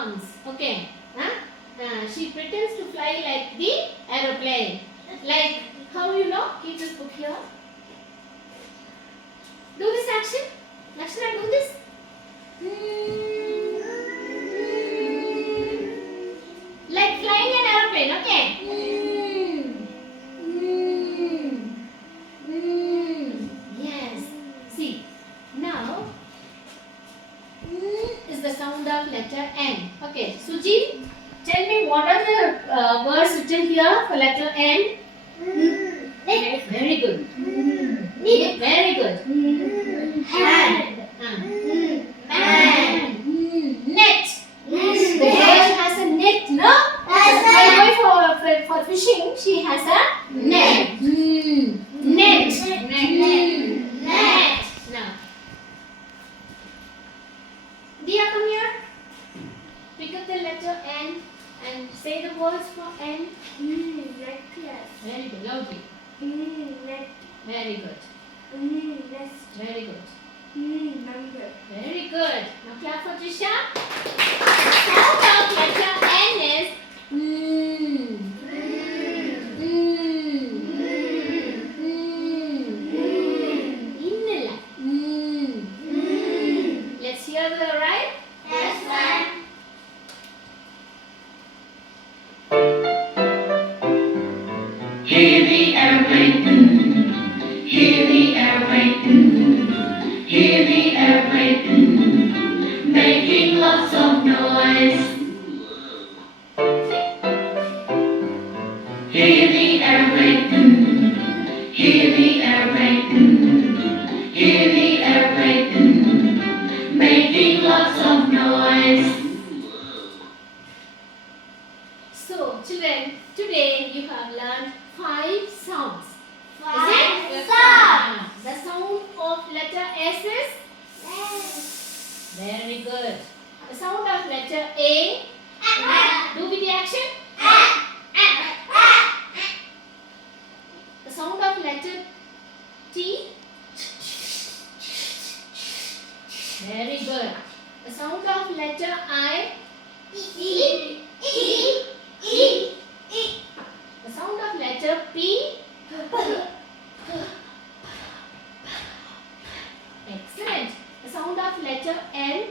Pums. Okay. Huh? She pretends to fly like the aeroplane. Like how you know? Keep this book here. Do this action. Lakshana, do this. Like flying an aeroplane. Okay. Yes. See. Now is the sound of letter N. Okay. Suji, tell me what are the words written here for letter N? Very good. Very good. Hand. Man. Net. The girl has a net, no? While going for fishing, she has a net. Net. Net. Now, Dia, come here. Pick up the letter N and say the words for N. Necklace. Very good. Loudly. Net. Very good. Nest. Very good. Number. Very good. Now clap for Trisha. Sound of letter N is Innilla. Let's hear the right. Yes, ma'am. Hear the airplane, hear the airplane, hear the airplane, making lots of noise. Hear the airplane, hear the airplane, hear the airplane, making lots of noise. So, children, today you have learned 5 sounds. Five Is it? sounds. The sound of letter S is? Very good. The sound of letter A. Do with the action. The sound of letter T. Very good. The sound of letter I. The sound of letter P. Excellent. The sound of letter L.